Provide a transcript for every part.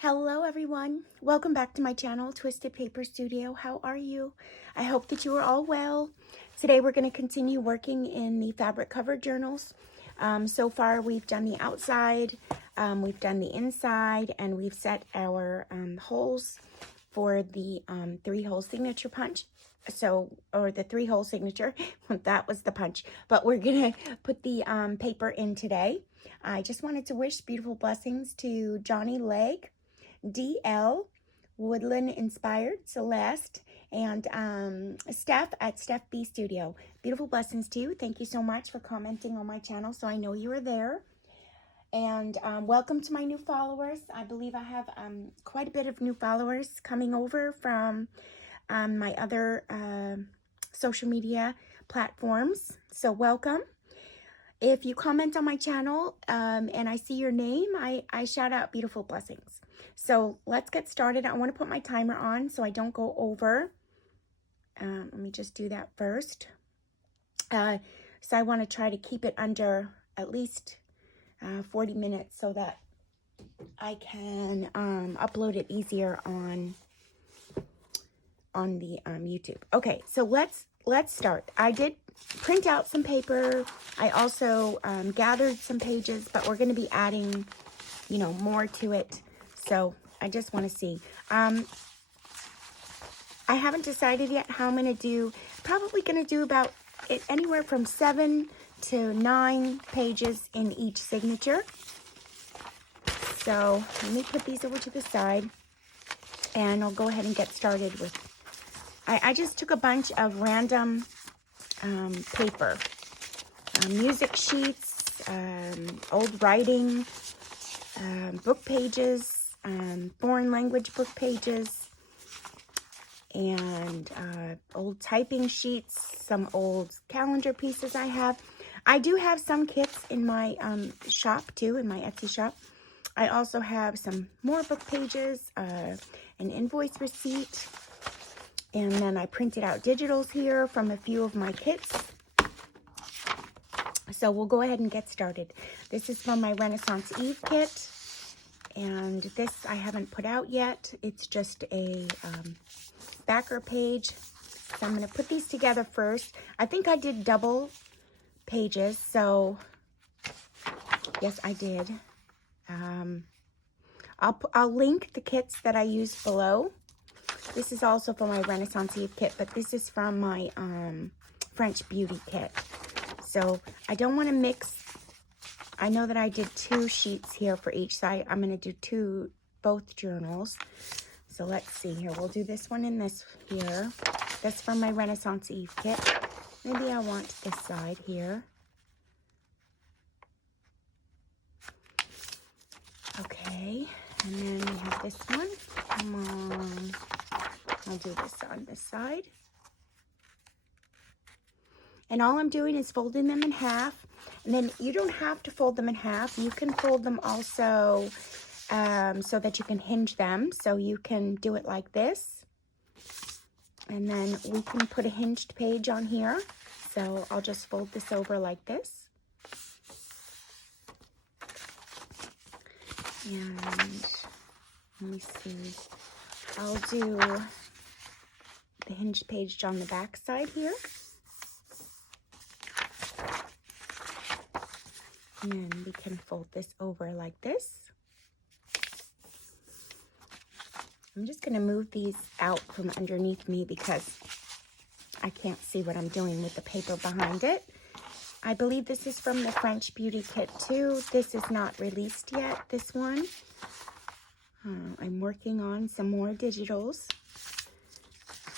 Hello everyone, welcome back to my channel, Twisted Paper Studio. How are you? I hope that you are all well. Today we're going to continue working in the fabric cover journals. So far we've done the outside, we've done the inside, and we've set our holes for the 3-hole signature punch. Or the 3-hole signature, that was the punch, but we're gonna put the paper in today. I just wanted to wish beautiful blessings to Johnny Legg, DL, Woodland Inspired, Celeste, and Steph at Steph B Studio. Beautiful blessings to you. Thank you so much for commenting on my channel, so I know you are there. And welcome to my new followers. I believe I have quite a bit of new followers coming over from my other social media platforms. So welcome. If you comment on my channel and I see your name, I shout out beautiful blessings. So let's get started. I want to put my timer on so I don't go over. Let me just do that first. So I want to try to keep it under at least 40 minutes so that I can upload it easier on the YouTube. Okay, so let's start. I did print out some paper. I also gathered some pages, but we're going to be adding, more to it. So I just want to see. I haven't decided yet how I'm going to do. Probably going to do about anywhere from 7 to 9 pages in each signature. So let me put these over to the side, and I'll go ahead and get started with. I just took a bunch of random paper, music sheets, old writing, book pages, foreign language book pages, and old typing sheets, some old calendar pieces I have. I do have some kits in my shop too, in my Etsy shop. I also have some more book pages, an invoice receipt, and then I printed out digitals here from a few of my kits. So we'll go ahead and get started. This is from my Renaissance Eve kit. And this I haven't put out yet. It's just a backer page. So I'm going to put these together first. I think I did double pages. So yes, I did. I'll link the kits that I used below. This is also from my Renaissance Eve kit, but this is from my French Beauty kit. So I don't want to mix. I know that I did 2 sheets here for each side. I'm going to do both journals. So let's see here. We'll do this one and this here. That's from my Renaissance Eve kit. Maybe I want this side here. Okay. And then we have this one. Come on. I'll do this on this side. And all I'm doing is folding them in half. And then you don't have to fold them in half. You can fold them also so that you can hinge them. So you can do it like this. And then we can put a hinged page on here. So I'll just fold this over like this. And let me see. I'll do the hinged page on the back side here. And then we can fold this over like this. I'm just going to move these out from underneath me because I can't see what I'm doing with the paper behind it. I believe this is from the French Beauty Kit too. This is not released yet, this one. I'm working on some more digitals.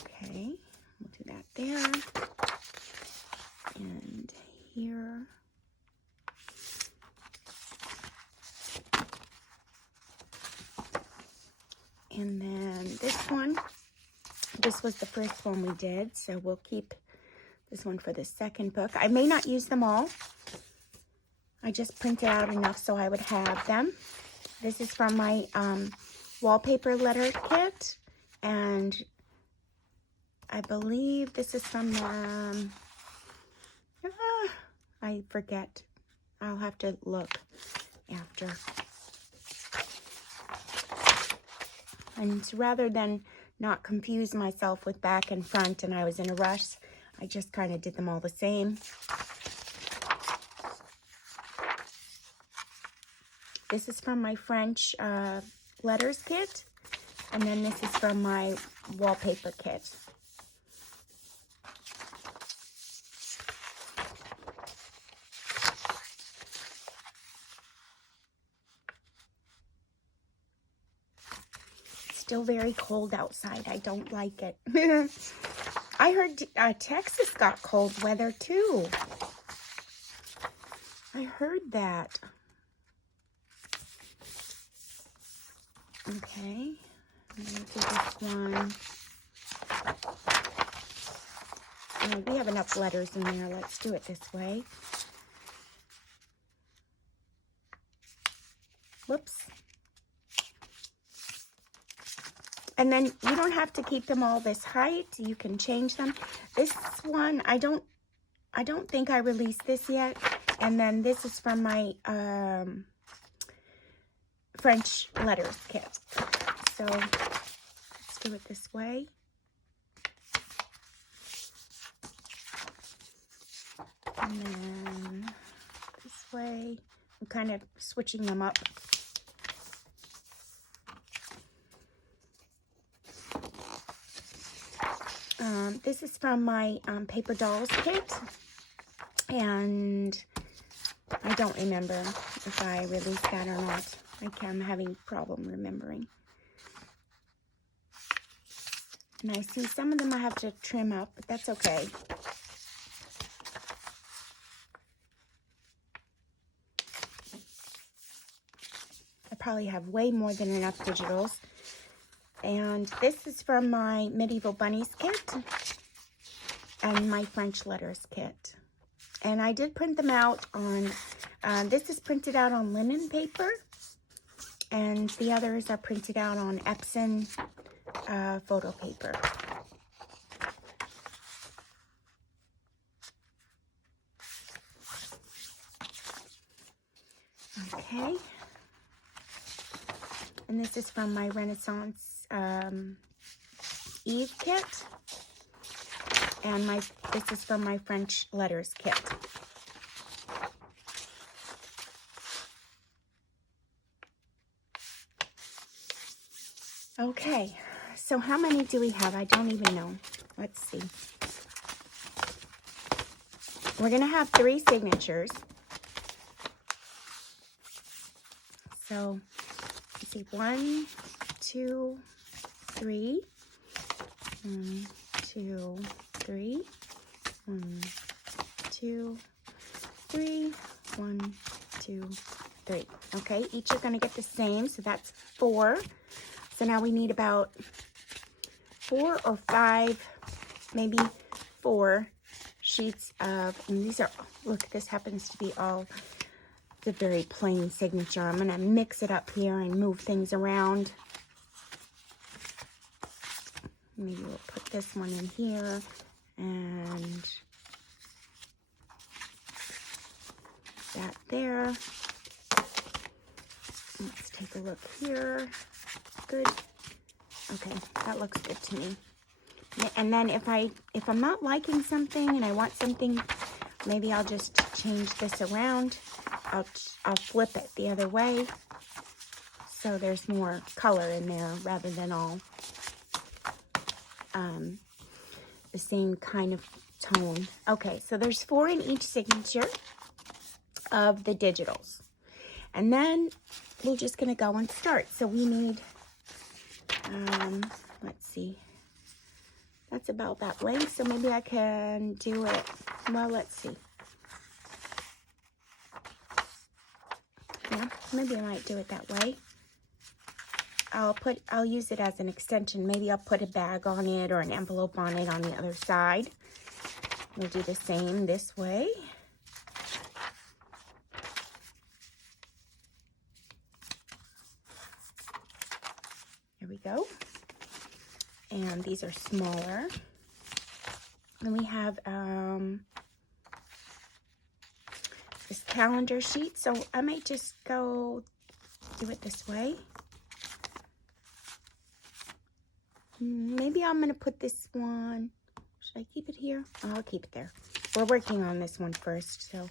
Okay, we'll do that there. And here. And then this one, this was the first one we did, so we'll keep this one for the second book. I may not use them all. I just printed out enough so I would have them. This is from my wallpaper letter kit, and I believe this is from I forget. I'll have to look after. And rather than not confuse myself with back and front and I was in a rush, I just kind of did them all the same. This is from my French letters kit. And then this is from my wallpaper kit. Still very cold outside. I don't like it. I heard Texas got cold weather too. I heard that. Okay. I'm going to do this one. Oh, we have enough letters in there. Let's do it this way. Whoops. And then you don't have to keep them all this height. You can change them. This one, I don't think I released this yet. And then this is from my French letters kit. So let's do it this way. And then this way. I'm kind of switching them up. This is from my paper dolls kit, and I don't remember if I released that or not. I'm having a problem remembering. And I see some of them I have to trim up, but that's okay. I probably have way more than enough digitals. And this is from my Medieval Bunnies kit and my French letters kit. And I did print them out on, this is printed out on linen paper. And the others are printed out on Epson photo paper. Okay. And this is from my Renaissance Eve kit, and this is from my French letters kit. Okay, so how many do we have? I don't even know. Let's see. We're gonna have 3 signatures. So let's see, 1, 2, 3. 1, 2, 3. 1, 2, 3. 1, 2, 3. Okay, each are going to get the same, so that's 4. So now we need about 4 or 5, maybe 4 sheets of, and these are, look, this happens to be all the very plain signature. I'm going to mix it up here and move things around. Maybe we'll put this one in here, and that there. Let's take a look here. Good. Okay, that looks good to me. And then if I'm not liking something and I want something, maybe I'll just change this around. I'll flip it the other way, so there's more color in there rather than all the same kind of tone. Okay, so there's 4 in each signature of the digitals. And then we're just going to go and start. So we need, let's see, that's about that length. So maybe I can do it, well, let's see. Yeah, maybe I might do it that way. I'll use it as an extension. Maybe I'll put a bag on it or an envelope on it on the other side. We'll do the same this way. Here we go. And these are smaller. And we have this calendar sheet. So I might just go do it this way. Maybe I'm going to put this one. Should I keep it here? I'll keep it there. We're working on this one first, so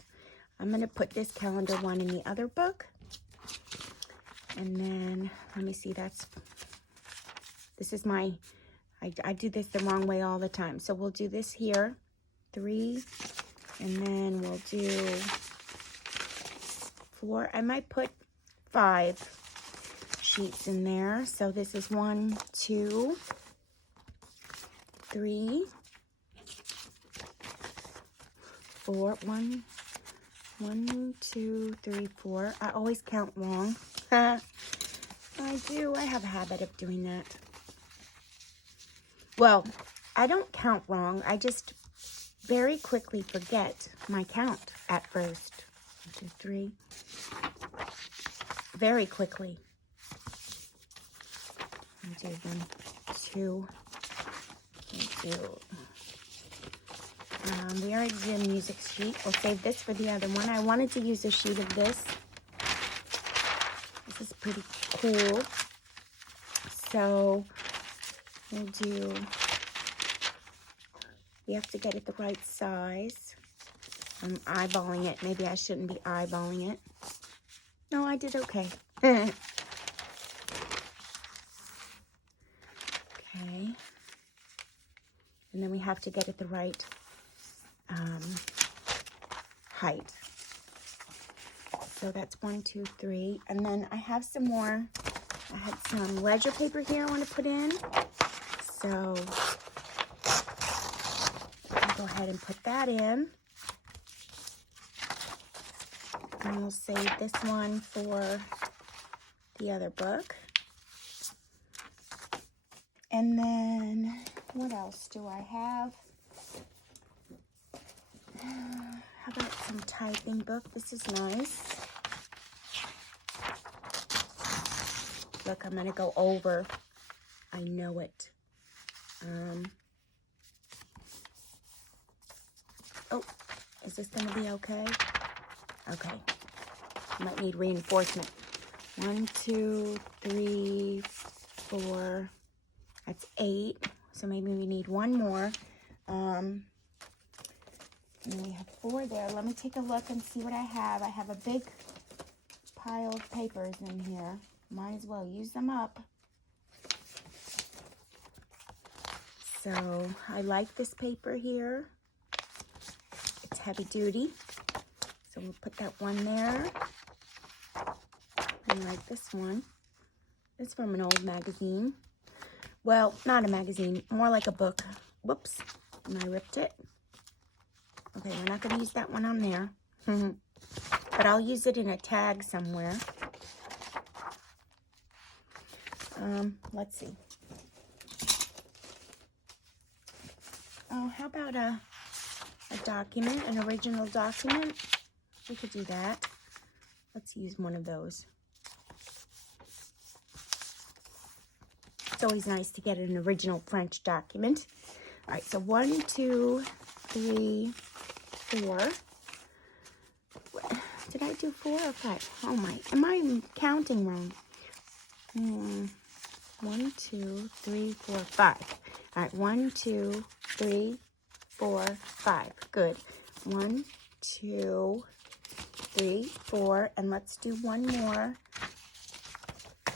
I'm going to put this calendar one in the other book. And then, let me see, this is my, I do this the wrong way all the time. So we'll do this here, 3, and then we'll do 4. I might put 5 sheets in there. So this is 1, 2, 3, 4. 1, 2, 3, 4. I always count wrong. I do. I have a habit of doing that. Well, I don't count wrong. I just very quickly forget my count at first. 1, 2, 3. Very quickly. 1, 2, 1, 2. 1, 2. We already did a music sheet. We'll save this for the other one. I wanted to use a sheet of this. This is pretty cool. So we'll do, we have to get it the right size. I'm eyeballing it. Maybe I shouldn't be eyeballing it. No, I did okay. Okay. And then we have to get it the right height. So that's 1, 2, 3. And then I have some more. I had some ledger paper here I want to put in. So I'll go ahead and put that in. And we'll save this one for the other book. And then, what else do I have? How about some typing book? This is nice. Look, I'm going to go over. I know it. Oh, is this going to be okay? Okay. Might need reinforcement. 1, 2, 3, 4. That's 8. So maybe we need one more. And we have 4 there. Let me take a look and see what I have. I have a big pile of papers in here. Might as well use them up. So I like this paper here. It's heavy duty. So we'll put that one there. I like this one. It's from an old magazine. Well, not a magazine, more like a book. Whoops, and I ripped it. Okay, we're not going to use that one on there. But I'll use it in a tag somewhere. Let's see. Oh, how about a document, an original document? We could do that. Let's use one of those. It's always nice to get an original French document. All right, so 1, 2, 3, 4. Did I do 4 or 5? Oh my, am I counting wrong? 1, 2, 3, 4, 5. All right, 1, 2, 3, 4, 5. Good. 1, 2, 3, 4. And let's do one more.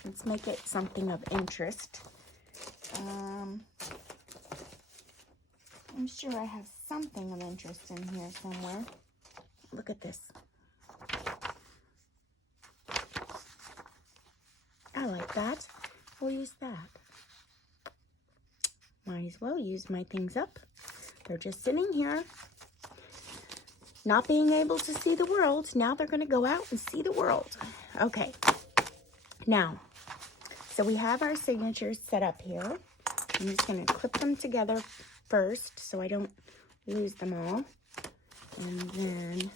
Let's make it something of interest. I'm sure I have something of interest in here somewhere. Look at this. I like that. We'll use that. Might as well use my things up. They're just sitting here, not being able to see the world. Now they're going to go out and see the world. Okay. Now, so we have our signatures set up here. I'm just going to clip them together first so I don't lose them all. And then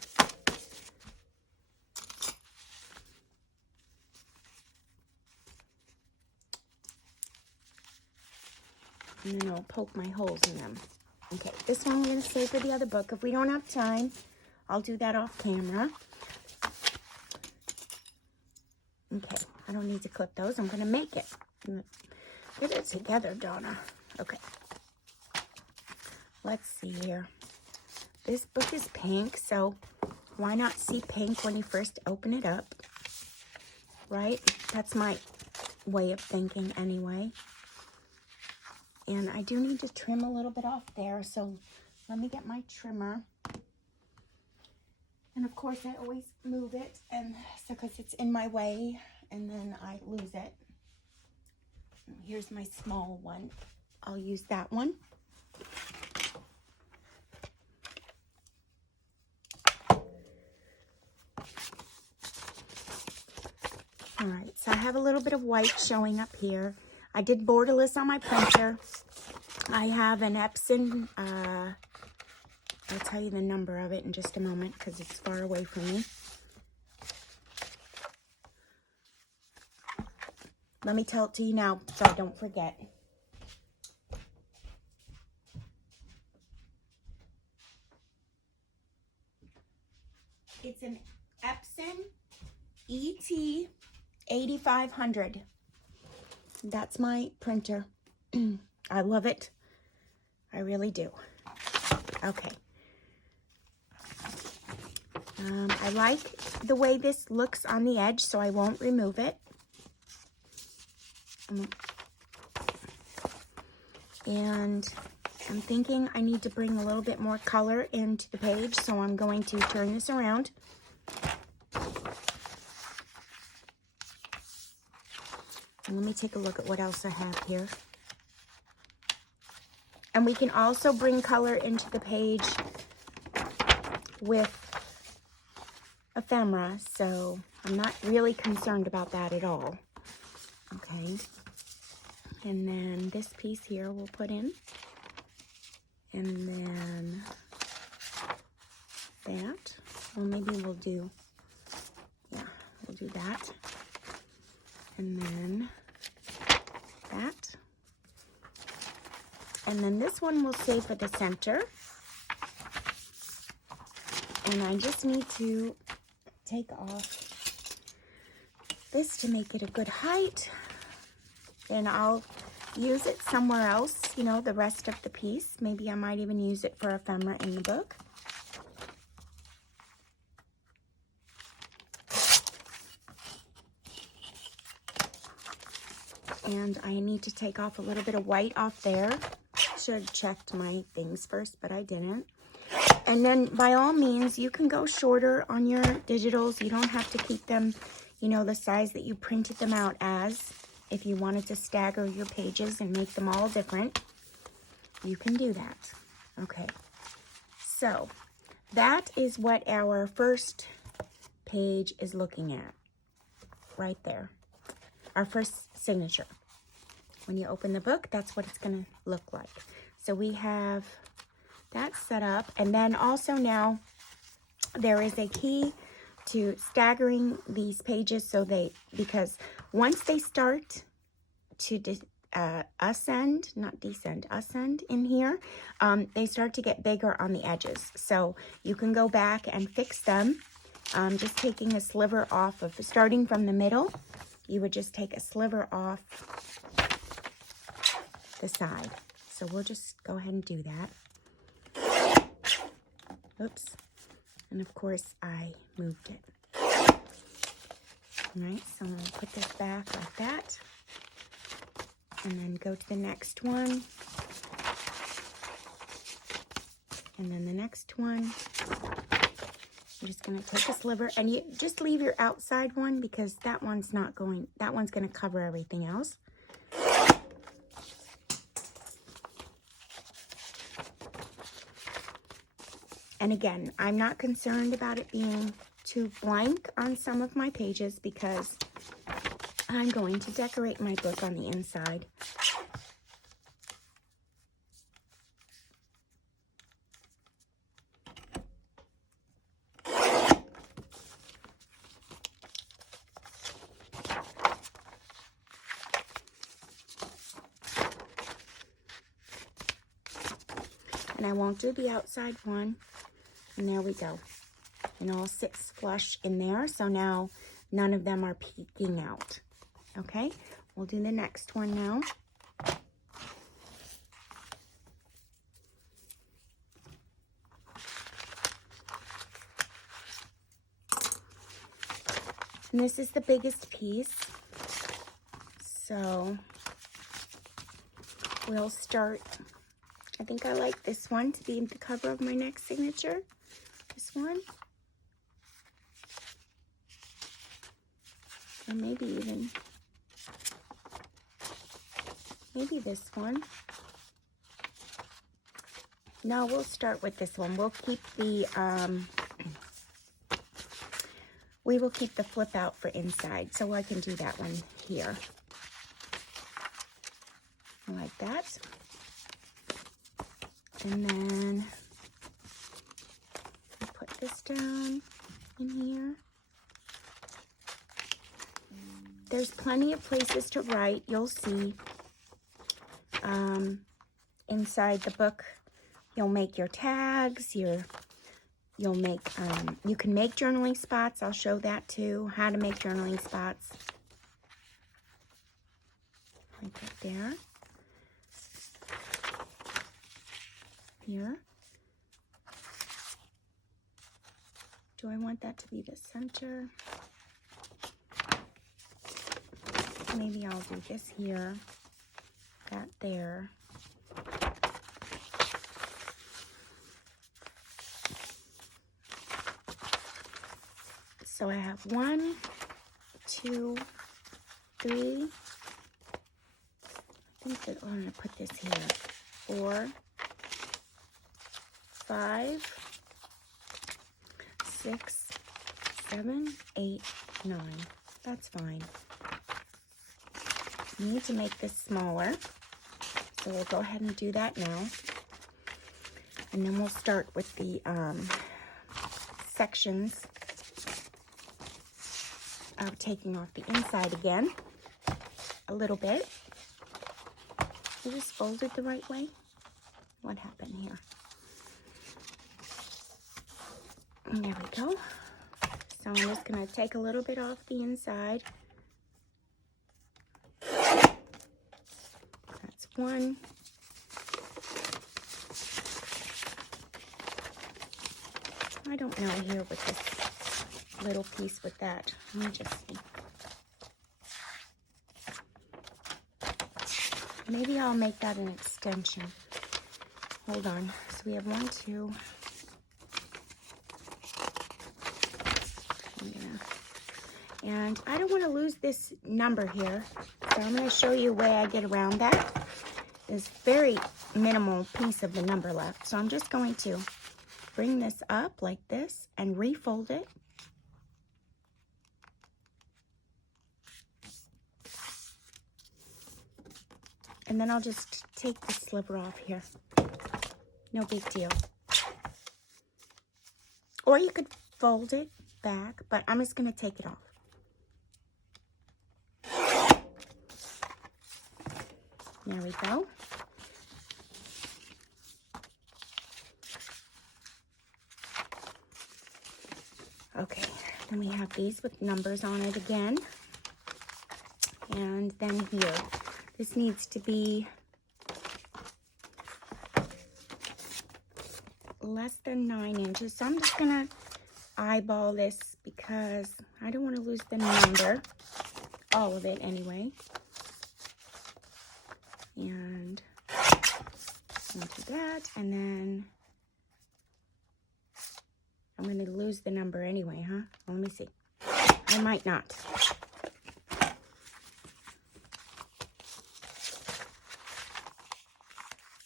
I'll poke my holes in them. Okay, this one I'm going to save for the other book. If we don't have time, I'll do that off camera. Okay, I don't need to clip those. I'm going to make it. Get it together, Donna. Okay. Let's see here. This book is pink, so why not see pink when you first open it up? Right? That's my way of thinking anyway. And I do need to trim a little bit off there, so let me get my trimmer. And of course, I always move it, and so because it's in my way, and then I lose it. Here's my small one. I'll use that one. All right, so I have a little bit of white showing up here. I did borderless on my printer. I have an Epson, I'll tell you the number of it in just a moment because it's far away from me. Let me tell it to you now so I don't forget. It's an Epson ET 8500. That's my printer. I love it. I really do. Okay. I like the way this looks on the edge, so I won't remove it. And I'm thinking I need to bring a little bit more color into the page, so I'm going to turn this around. And let me take a look at what else I have here. And we can also bring color into the page with ephemera, so I'm not really concerned about that at all. Okay. And then this piece here we'll put in. And then that. Well, maybe we'll do that. And then that. And then this one we'll save for the center. And I just need to take off this to make it a good height. And I'll use it somewhere else, you know, the rest of the piece. Maybe I might even use it for ephemera in the book. And I need to take off a little bit of white off there. Should have checked my things first, but I didn't. And then by all means, you can go shorter on your digitals. You don't have to keep them, you know, the size that you printed them out as. If you wanted to stagger your pages and make them all different, you can do that. Okay, so that is what our first page is looking at right there. Our first signature. When you open the book, that's what it's going to look like. So we have that set up. And then also now there is a key to staggering these pages because once they start to ascend in here, they start to get bigger on the edges. So you can go back and fix them. Just taking a sliver off of, starting from the middle, you would just take a sliver off the side. So we'll just go ahead and do that. Oops. And of course I moved it. All right, so I'm going to put this back like that. And then go to the next one. And then the next one. I'm just going to take a sliver, and you just leave your outside one because that one's going to cover everything else. And again, I'm not concerned about it being too blank on some of my pages because I'm going to decorate my book on the inside. And I won't do the outside one. And there we go. And all sits flush in there. So now none of them are peeking out. Okay, we'll do the next one now. And this is the biggest piece. So we'll start, I think I like this one to be the cover of my next signature. This one. Or maybe this one. No, we'll start with this one. We'll keep the, we will keep the flip out for inside. So I can do that one here. Like that. And then I'll put this down in here. There's plenty of places to write. You'll see inside the book. You'll make your tags. You'll make. You can make journaling spots. I'll show that too. How to make journaling spots. Like that there. Here. Do I want that to be the center? Maybe I'll do this here, that there. So I have 1, 2, 3. I think that I'm going to put this here. 4, 5, 6, 7, 8, 9. That's fine. You need to make this smaller. So we'll go ahead and do that now. And then we'll start with the sections of taking off the inside again a little bit. Is this folded the right way? What happened here? And there we go. So I'm just going to take a little bit off the inside. That's one. I don't know here with this little piece with that. Let me just see. Maybe I'll make that an extension. Hold on. So we have 1, 2. Yeah. And I don't want to lose this number here. So I'm going to show you a way I get around that. There's very minimal piece of the number left. So I'm just going to bring this up like this and refold it. And then I'll just take the sliver off here. No big deal. Or you could fold it back, but I'm just going to take it off. There we go. Okay, then we have these with numbers on it again. And then here, this needs to be less than 9 inches. So I'm just gonna eyeball this because I don't want to lose the number, all of it anyway. And I'll do that, and then I'm going to lose the number anyway, huh? Well, let me see. I might not.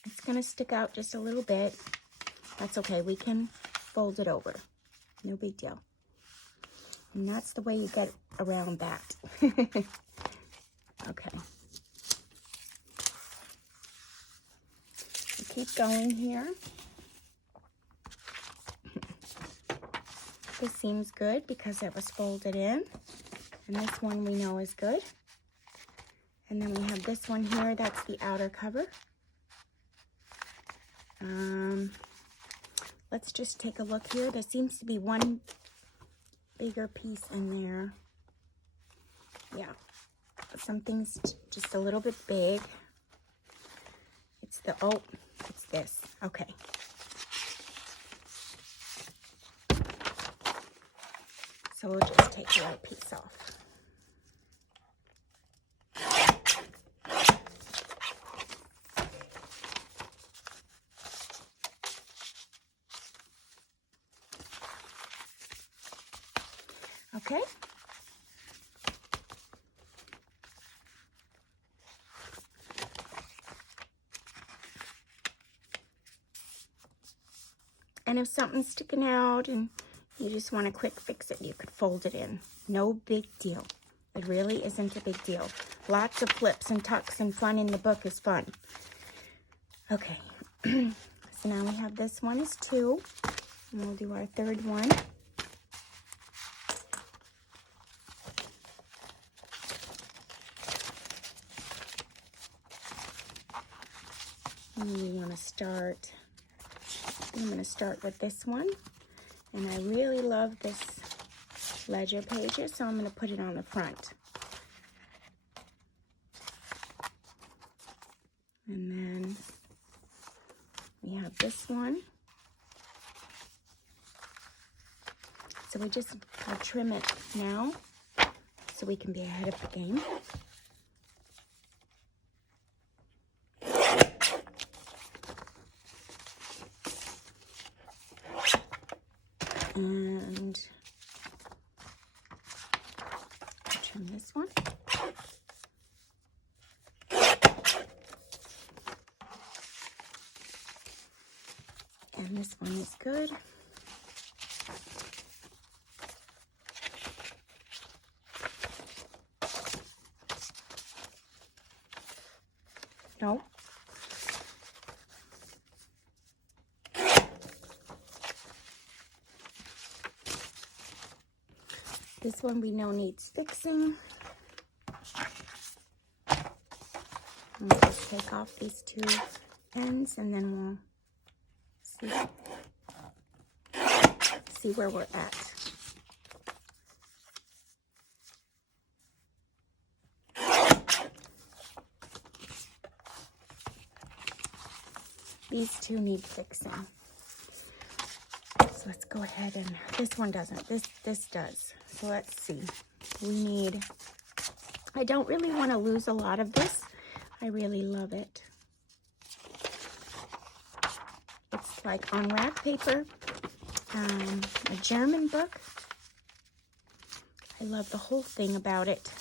It's going to stick out just a little bit. That's okay. We can fold it over. No big deal. And that's the way you get around that. Okay. So keep going here. This seems good because it was folded in. And this one we know is good. And then we have this one here, that's the outer cover. Let's just take a look here. There seems to be one bigger piece in there. Yeah, something's just a little bit big. It's the, oh, it's this, okay. So we'll just take the white piece off. Okay. And if something's sticking out and you just want to quick fix it, you could fold it in. No big deal. It really isn't a big deal. Lots of flips and tucks and fun in the book is fun. Okay. So now we have this one is 2. And we'll do our third one. And we want to start, I'm going to start with this one. And I really love this ledger pages, so I'm going to put it on the front. And then we have this one. So we just will trim it now so we can be ahead of the game. And trim this one. And this one is good. No. This one we know needs fixing. We'll just take off these 2 ends and then we'll see where we're at. These 2 need fixing. So let's go ahead and, this one doesn't, this does. So let's see. We need, I don't really want to lose a lot of this. I really love it. It's like on wrap paper, a German book. I love the whole thing about it.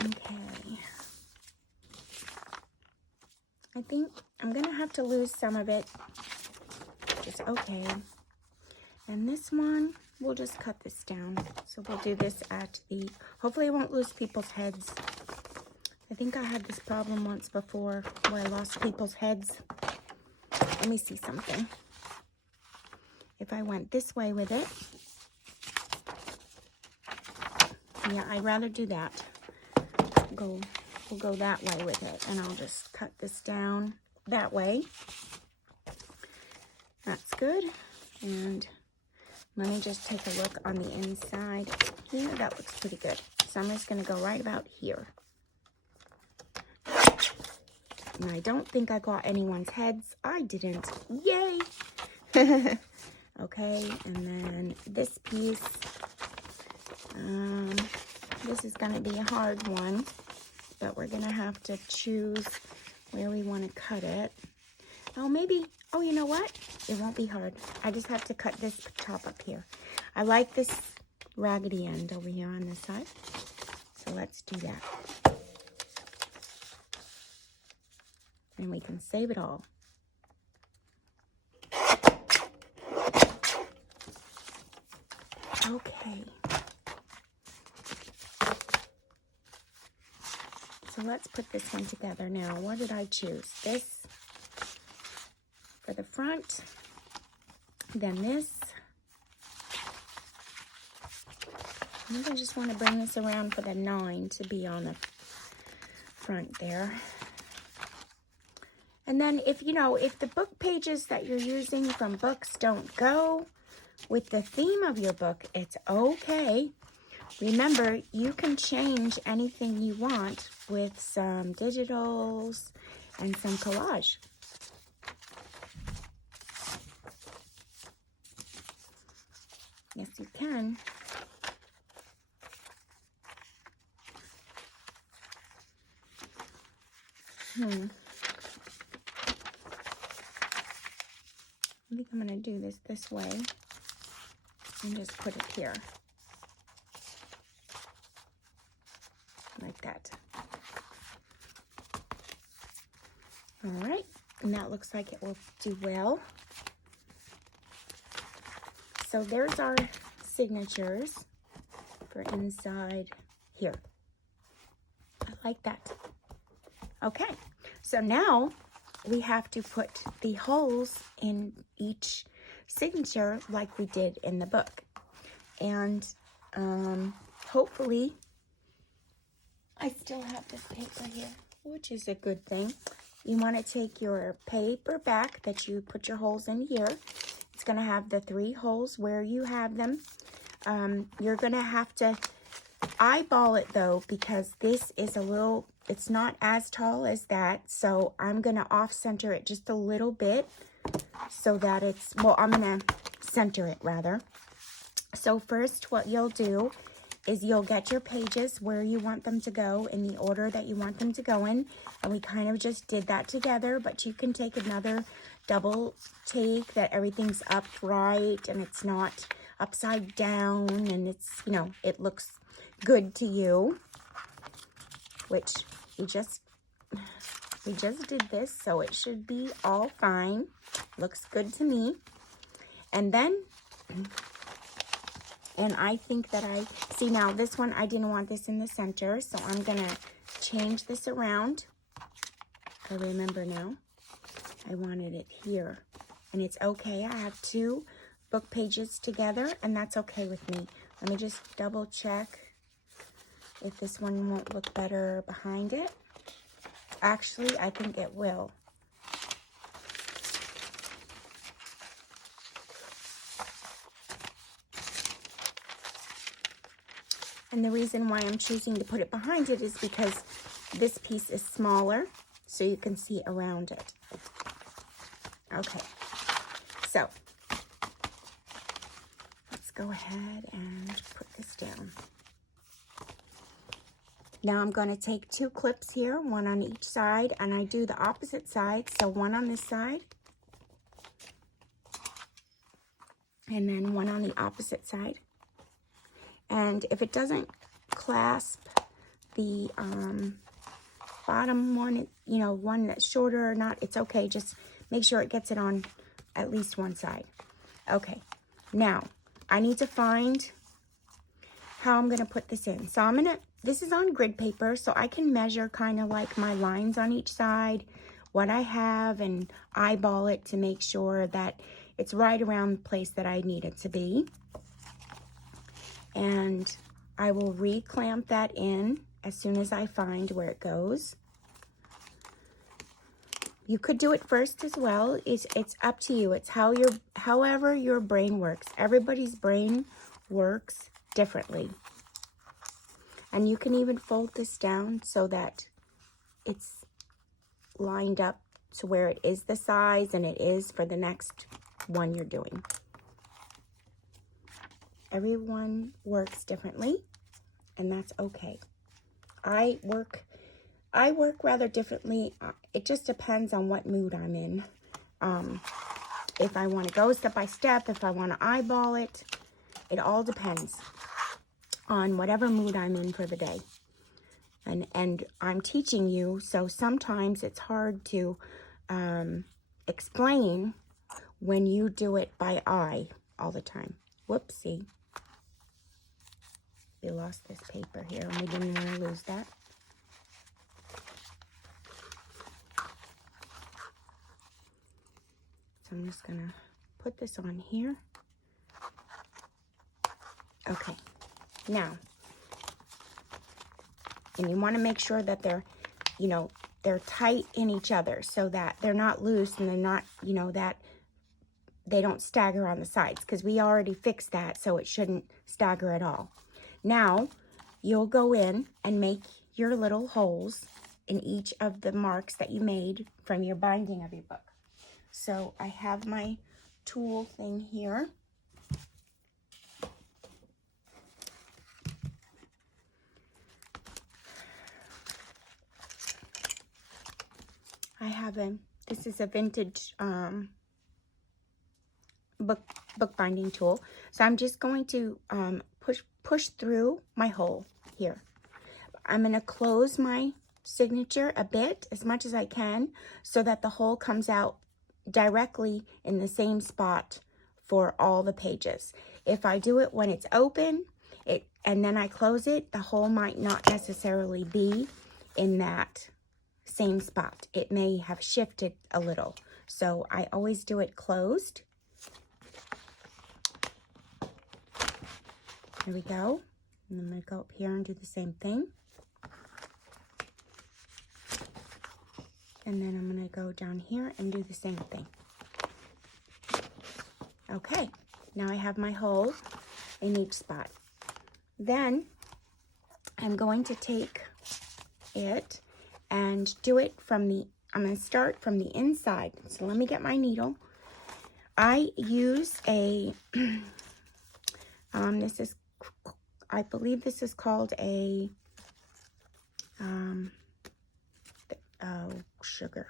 Okay. I think I'm gonna have to lose some of it. It's okay. And this one, we'll just cut this down. So we'll do this at the, hopefully I won't lose people's heads. I think I had this problem once before where I lost people's heads. Let me see something. If I went this way with it, yeah, I'd rather do that. We'll go that way with it, and I'll just cut this down that way. That's good. And let me just take a look on the inside here. That looks pretty good. So I'm just going to go right about here. And I don't think I got anyone's heads. I didn't. Yay! Okay, and then this piece. This is going to be a hard one, but we're going to have to choose where we want to cut it. Oh, maybe, oh, you know what? It won't be hard. I just have to cut this top up here. I like this raggedy end over here on this side. So let's do that. And we can save it all. Okay. So let's put this one together now. What did I choose? This for the front, then this. I think I just want to bring this around for the 9 to be on the front there. And then if, you know, if the book pages that you're using from books don't go with the theme of your book, it's okay. Remember, you can change anything you want with some digitals and some collage. Yes, you can. I think I'm going to do this way and just put it here. Like that. All right, and that looks like it will do well. So there's our signatures for inside here. I like that. Okay, so now we have to put the holes in each signature like we did in the book. And hopefully, I still have this paper here, which is a good thing. You want to take your paper back that you put your holes in here. It's going to have the 3 holes where you have them. You're going to have to eyeball it though, because this is a little, it's not as tall as that. So I'm going to off center it just a little bit so that it's, well, I'm going to center it rather. So first what you'll do is you'll get your pages where you want them to go in the order that you want them to go in. And we kind of just did that together, but you can take another double take that everything's upright and it's not upside down and it's, you know, it looks good to you, which we just did this, so it should be all fine. Looks good to me. And then, and I think that I, see now this one, I didn't want this in the center, so I'm going to change this around. I remember now. I wanted it here. And it's okay. I have 2 book pages together, and that's okay with me. Let me just double check if this one won't look better behind it. Actually, I think it will. And the reason why I'm choosing to put it behind it is because this piece is smaller, so you can see around it. Okay, so let's go ahead and put this down. Now I'm going to take 2 clips here, one on each side, and I do the opposite side. So one on this side, and then one on the opposite side. And if it doesn't clasp the bottom one, you know, one that's shorter or not, it's okay. Just make sure it gets it on at least one side. Okay, now I need to find how I'm going to put this in. So I'm going to, this is on grid paper, so I can measure kind of like my lines on each side, what I have, and eyeball it to make sure that it's right around the place that I need it to be. And I will re-clamp that in as soon as I find where it goes. You could do it first as well. It's up to you. It's however your brain works. Everybody's brain works differently. And you can even fold this down so that it's lined up to where it is the size and it is for the next one you're doing. Everyone works differently, and that's okay. I work rather differently. It just depends on what mood I'm in. If I want to go step by step, if I want to eyeball it, it all depends on whatever mood I'm in for the day. And I'm teaching you, so sometimes it's hard to explain when you do it by eye all the time. Whoopsie. We lost this paper here, and we didn't want to lose that. So I'm just going to put this on here. Okay, now, and you want to make sure that they're, you know, they're tight in each other so that they're not loose and they're not, you know, that they don't stagger on the sides, because we already fixed that, so it shouldn't stagger at all. Now, you'll go in and make your little holes in each of the marks that you made from your binding of your book. So I have my tool thing here. I have this is a vintage book binding tool. So I'm just going to push through my hole here. I'm going to close my signature a bit, as much as I can, so that the hole comes out directly in the same spot for all the pages. If I do it when it's open, and then I close it, the hole might not necessarily be in that same spot. It may have shifted a little. So I always do it closed. There we go. And I'm going to go up here and do the same thing. And then I'm going to go down here and do the same thing. Okay, now I have my hole in each spot. Then I'm going to take it and do it from I'm going to start from the inside. So let me get my needle. I use a, I believe this is called a, oh, sugar.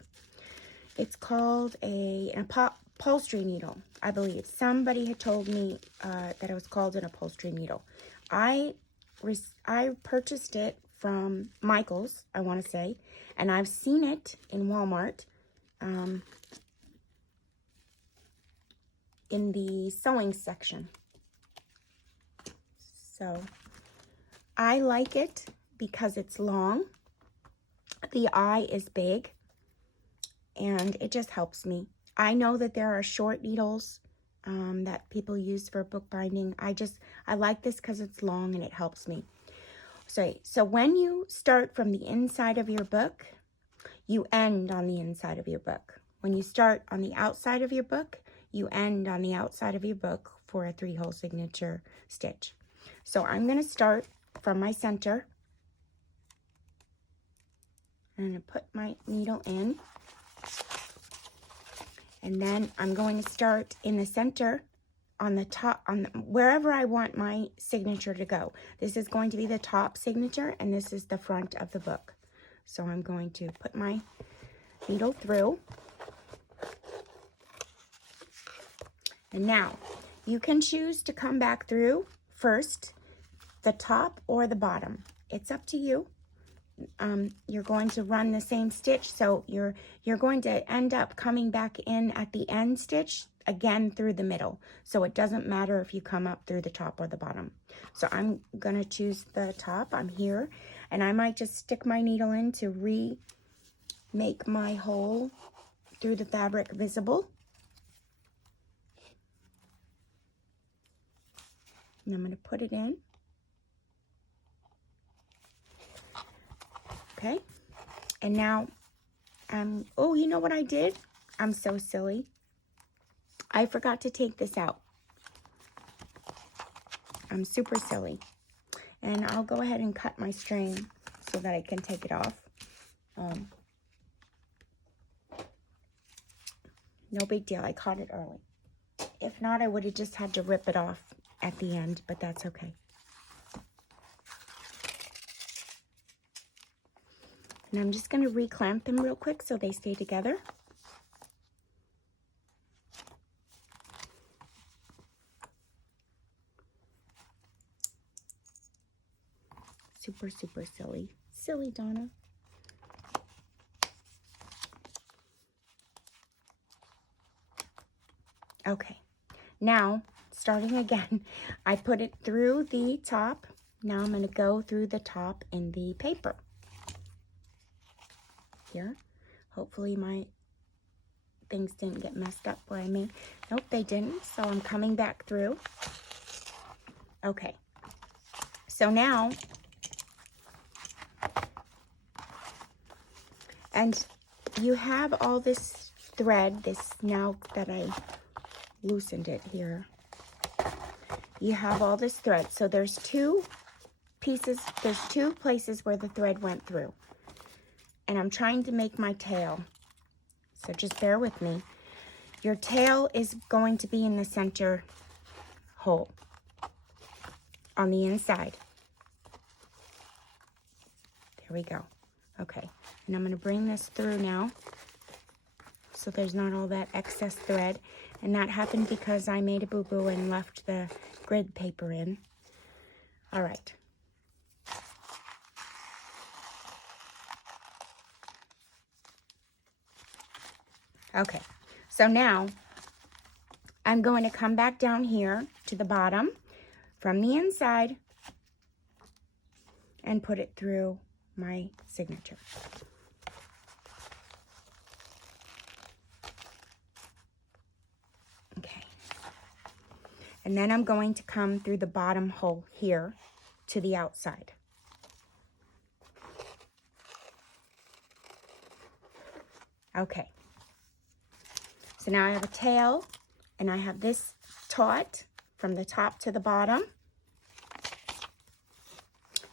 It's called an upholstery needle, I believe. Somebody had told me that it was called an upholstery needle. I purchased it from Michael's, I want to say, and I've seen it in Walmart in the sewing section. So I like it because it's long, the eye is big, and it just helps me. I know that there are short needles that people use for bookbinding. I like this because it's long and it helps me. So when you start from the inside of your book, you end on the inside of your book. When you start on the outside of your book, you end on the outside of your book for a 3-hole signature stitch. So I'm going to start from my center. I'm going to put my needle in. And then I'm going to start in the center on the top, wherever I want my signature to go. This is going to be the top signature, and this is the front of the book. So I'm going to put my needle through. And now, you can choose to come back through first, the top or the bottom. It's up to you. You're going to run the same stitch, so you're going to end up coming back in at the end stitch again through the middle. So it doesn't matter if you come up through the top or the bottom. So I'm going to choose the top. I'm here, and I might just stick my needle in to remake my hole through the fabric visible. And I'm going to put it in. Okay, and now, oh, you know what I did? I'm so silly. I forgot to take this out. I'm super silly. And I'll go ahead and cut my string so that I can take it off. No big deal, I caught it early. If not, I would have just had to rip it off at the end, but that's okay. And I'm just going to reclamp them real quick so they stay together. Super, super silly. Silly Donna. Okay. Now, starting again, I put it through the top. Now I'm going to go through the top in the paper. Here. Hopefully my things didn't get messed up where I made. Nope, they didn't. So I'm coming back through. Okay. So now, and you have all this thread, now that I loosened it here, you have all this thread. So there's two places where the thread went through. and I'm trying to make my tail. So just bear with me. Your tail is going to be in the center hole on the inside. There we go. Okay, and I'm going to bring this through now so there's not all that excess thread. And that happened because I made a boo-boo and left the grid paper in. All right. Okay, so now I'm going to come back down here to the bottom from the inside and put it through my signature. Okay. And then I'm going to come through the bottom hole here to the outside. Okay. So now I have a tail, and I have this taut from the top to the bottom.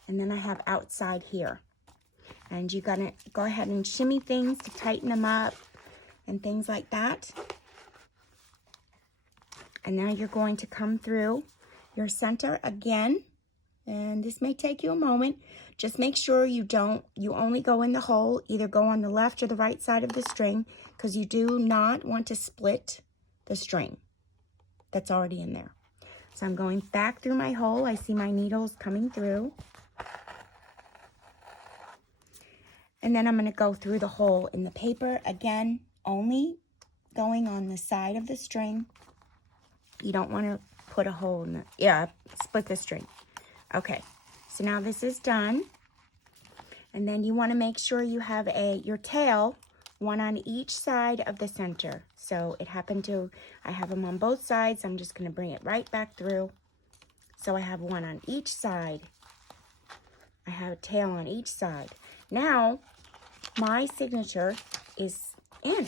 And then I have outside here. And you're gonna go ahead and shimmy things to tighten them up and things like that. And now you're going to come through your center again. And this may take you a moment. Just make sure you only go in the hole, either go on the left or the right side of the string, because you do not want to split the string that's already in there. So I'm going back through my hole. I see my needles coming through. And then I'm going to go through the hole in the paper again, only going on the side of the string. You don't want to put a hole in the, split the string. Okay, so now this is done. And then you want to make sure you have your tail, one on each side of the center. So it happened to, I have them on both sides. I'm just going to bring it right back through. So I have one on each side. I have a tail on each side. Now, my signature is in.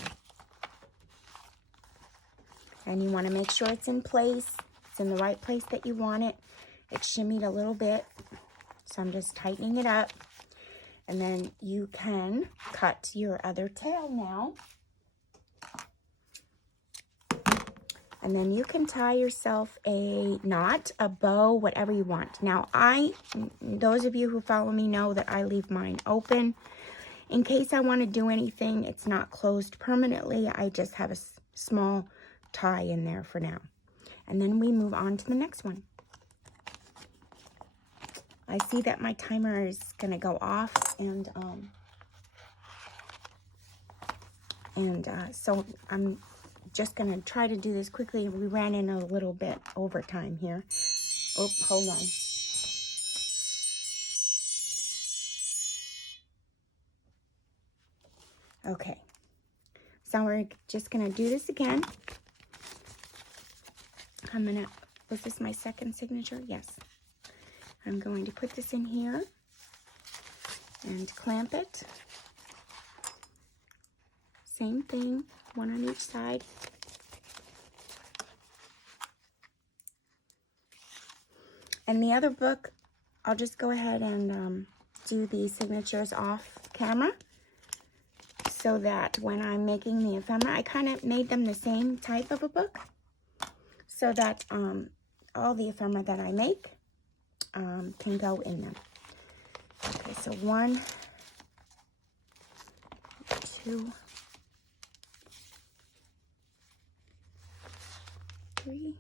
And you want to make sure it's in place. It's in the right place that you want it. It's shimmied a little bit. So I'm just tightening it up. And then you can cut your other tail now. And then you can tie yourself a knot, a bow, whatever you want. Now, those of you who follow me know that I leave mine open. In case I want to do anything, it's not closed permanently. I just have a small tie in there for now. And then we move on to the next one. I see that my timer is going to go off, and so I'm just going to try to do this quickly. We ran in a little bit over time here. Oh, hold on. Okay, so we're just going to do this again. Was this my second signature? Yes. I'm going to put this in here and clamp it. Same thing, one on each side. And the other book, I'll just go ahead and do the signatures off camera, so that when I'm making the ephemera, I kind of made them the same type of a book, so that all the ephemera that I make can go in them. Okay, so 1, 2, 3.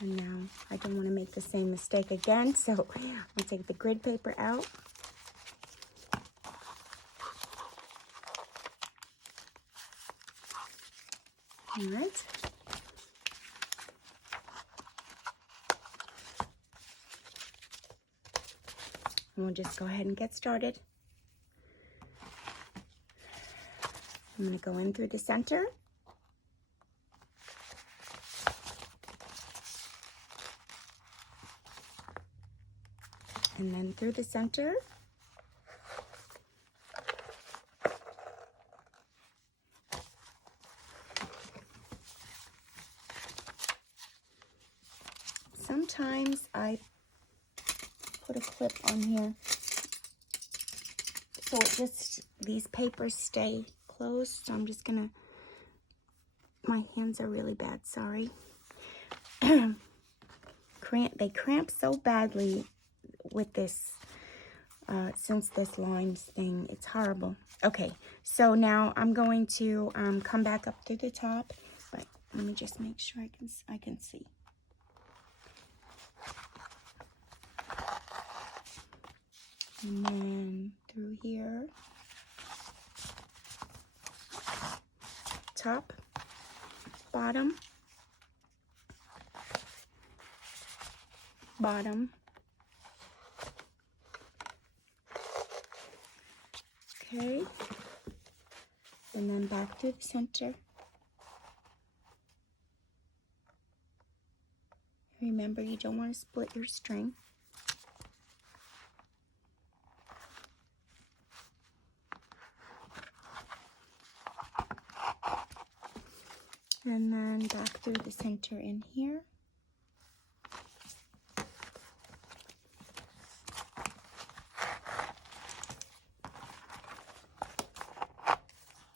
And now I don't want to make the same mistake again, so I'll take the grid paper out. All right. And we'll just go ahead and get started. I'm going to go in through the center. And then through the center. Sometimes I put a clip on here so it just, these papers stay closed. So I'm just gonna, my hands are really bad, sorry. They cramp so badly with this, since this lines thing, it's horrible. Okay, so now I'm going to come back up to the top, but let me just make sure I can see. And then through here, top, bottom, bottom. Okay, and then back to the center. Remember, you don't want to split your string. And then back through the center in here.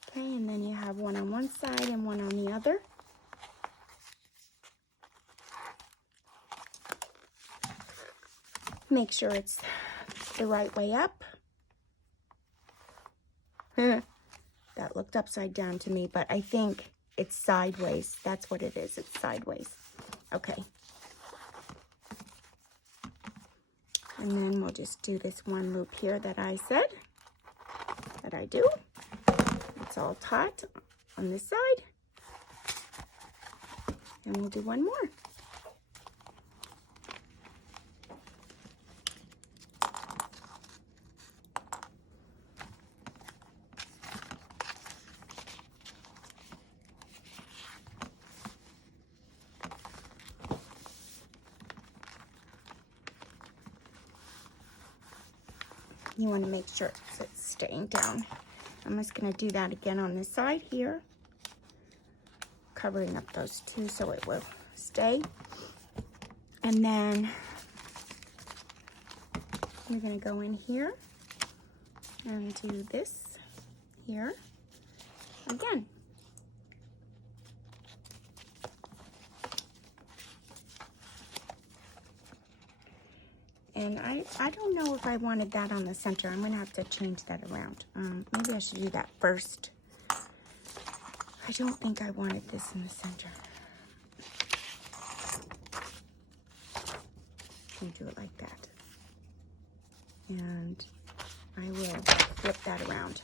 Okay, and then you have one on one side and one on the other. Make sure it's the right way up. That looked upside down to me, but I think it's sideways. That's what it is. It's sideways. Okay. And then we'll just do this one loop here that I said that I do. It's all taut on this side. And we'll do one more. You want to make sure it's staying down. I'm just going to do that again on this side here, covering up those two so it will stay. And then you're going to go in here and do this here again. And I don't know if I wanted that on the center. I'm going to have to change that around. Maybe I should do that first. I don't think I wanted this in the center. You do it like that. And I will flip that around.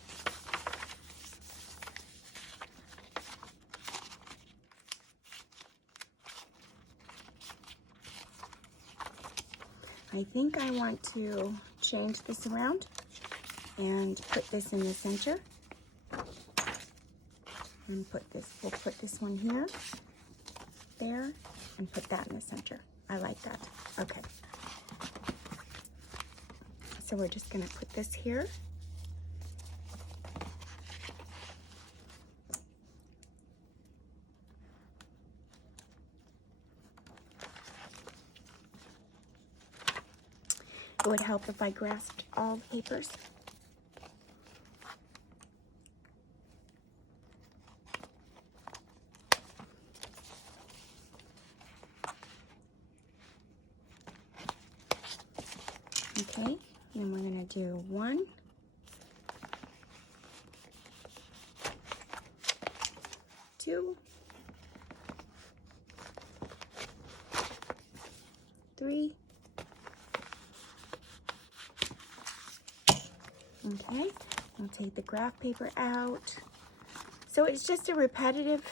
I think I want to change this around and put this in the center. And we'll put this one here, there, and put that in the center. I like that. Okay. So we're just gonna put this here. It would help if I grasped all the papers. Okay, and we're going to do 1, 2, 3. Okay, I'll take the graph paper out. So it's just a repetitive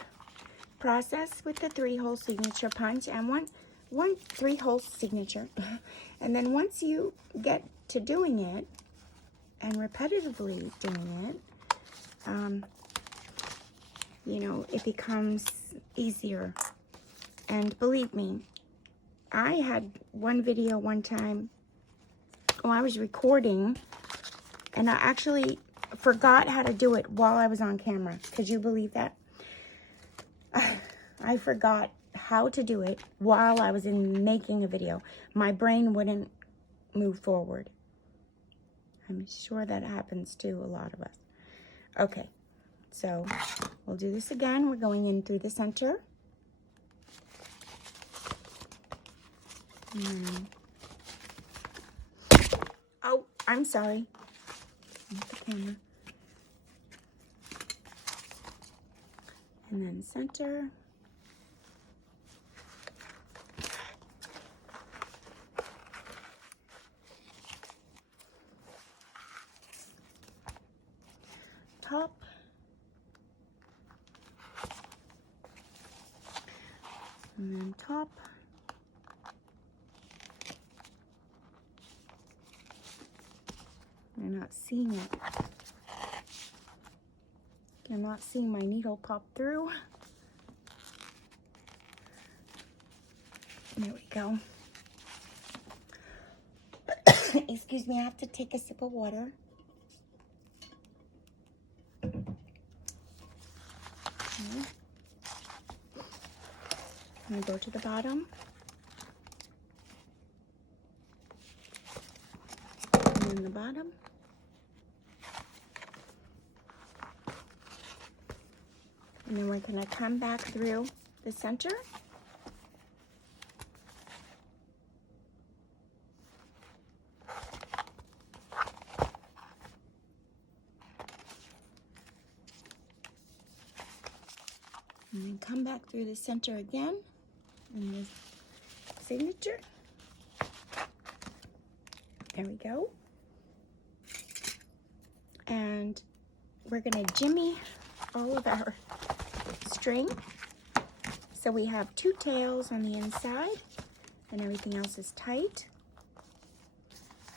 process with the 3-hole signature punch and one 3-hole signature. And then once you get to doing it and repetitively doing it, you know, it becomes easier. And believe me, I had one video one time, I was recording, and I actually forgot how to do it while I was on camera. Could you believe that? I forgot how to do it while I was making a video. My brain wouldn't move forward. I'm sure that happens to a lot of us. Okay, so we'll do this again. We're going in through the center. Oh, I'm sorry. Not the camera. And then center. Top. And then top. You're not seeing it. You're not seeing my needle pop through. There we go. Excuse me, I have to take a sip of water. Okay. I'm going to go to the bottom. And then the bottom. And then we're going to come back through the center. And then come back through the center again. And the signature. There we go. And we're going to jimmy all of our string. So we have 2 tails on the inside and everything else is tight.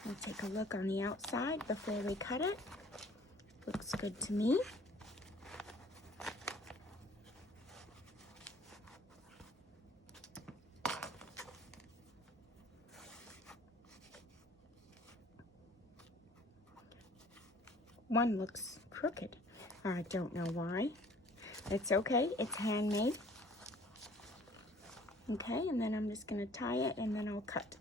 We'll take a look on the outside before we cut it. Looks good to me. One looks crooked. I don't know why. It's okay, it's handmade. Okay, and then I'm just gonna tie it and then I'll cut.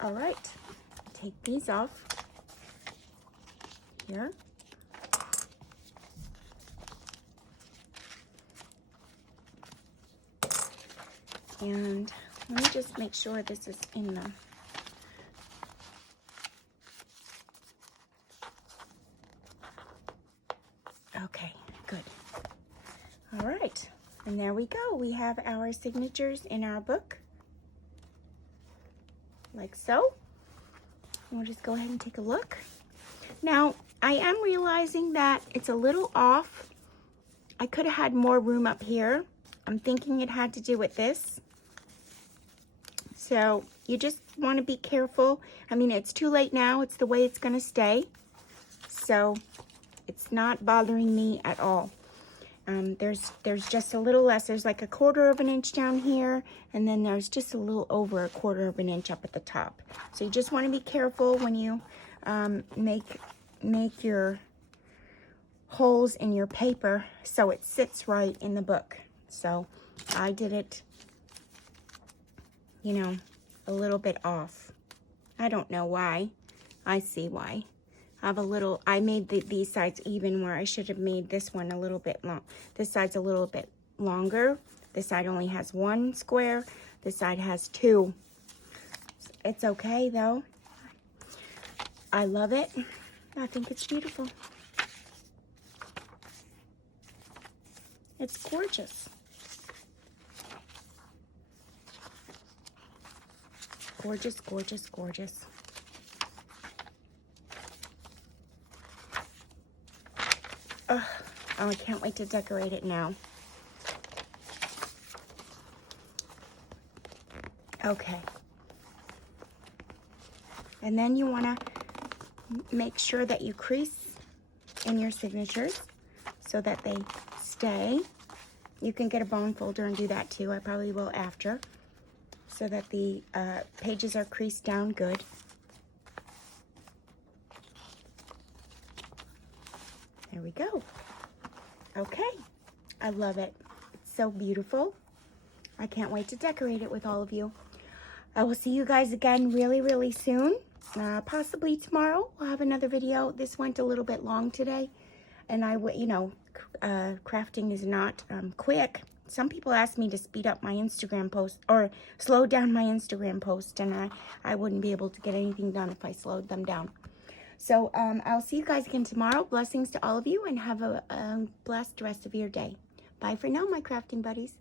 All right, take these off here. And let me just make sure this is in the okay, good. All right, and there we go. We have our signatures in our book, like so. And we'll just go ahead and take a look. Now, I am realizing that it's a little off. I could have had more room up here. I'm thinking it had to do with this. So you just want to be careful. I mean, it's too late now. It's the way it's going to stay. So it's not bothering me at all. There's just a little less. There's like 1/4 of an inch down here, and then there's just a little over 1/4 of an inch up at the top. So you just want to be careful when you make your holes in your paper so it sits right in the book. So I did it, you know, a little bit off. I don't know why. I see why. I made these sides even where I should have made this one a little bit long. This side's a little bit longer. This side only has 1 square. This side has 2. It's okay though. I love it. I think it's beautiful. It's gorgeous. Gorgeous, gorgeous, gorgeous. Oh, I can't wait to decorate it now. Okay. And then you want to make sure that you crease in your signatures so that they stay. You can get a bone folder and do that too. I probably will after, so that the pages are creased down good. There we go. Okay, I love it. It's so beautiful. I can't wait to decorate it with all of you. I will see you guys again really, really soon. Possibly tomorrow we'll have another video. This went a little bit long today. And crafting is not quick. Some people ask me to speed up my Instagram post or slow down my Instagram post, and I wouldn't be able to get anything done if I slowed them down. So I'll see you guys again tomorrow. Blessings to all of you, and have a blessed rest of your day. Bye for now, my crafting buddies.